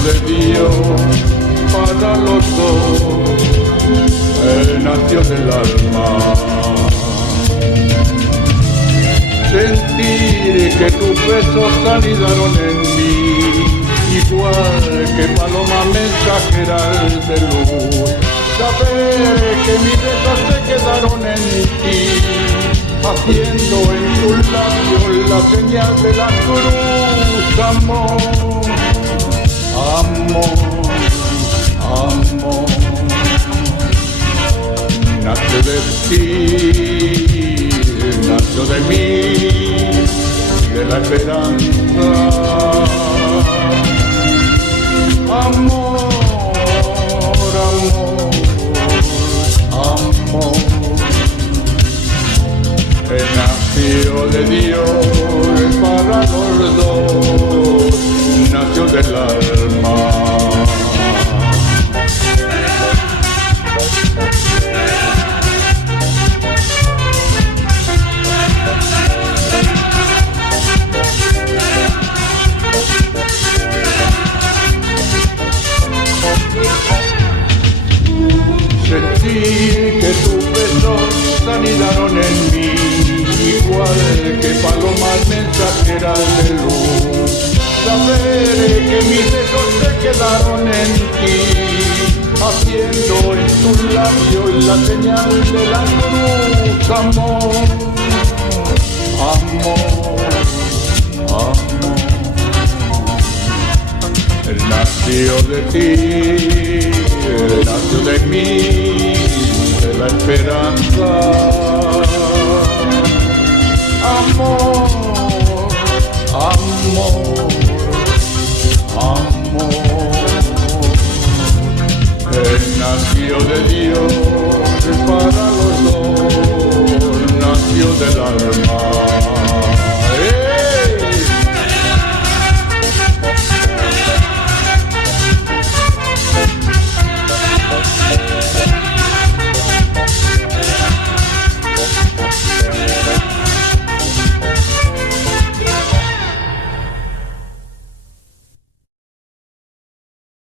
de Dios para los dos, nació del alma. Sentir que tus besos anidaron en mí, igual que paloma mensajera de luz. Saber que mis besos se quedaron en ti, haciendo en tus labios la señal de la cruz. Amor, amor, amor, nació de ti, nació de mí, de la esperanza. Amor, amor, amor, nació de Dios para los dos, nació del alma. Sentí que tus besos anidaron en mí, igual que palomas mensajeras de luz. Saber que mis besos se quedaron en ti, haciendo en tus labios la señal de la cruz. Amor, amor, amor, él nació de ti, nació de mí, de la esperanza. Amor, amor,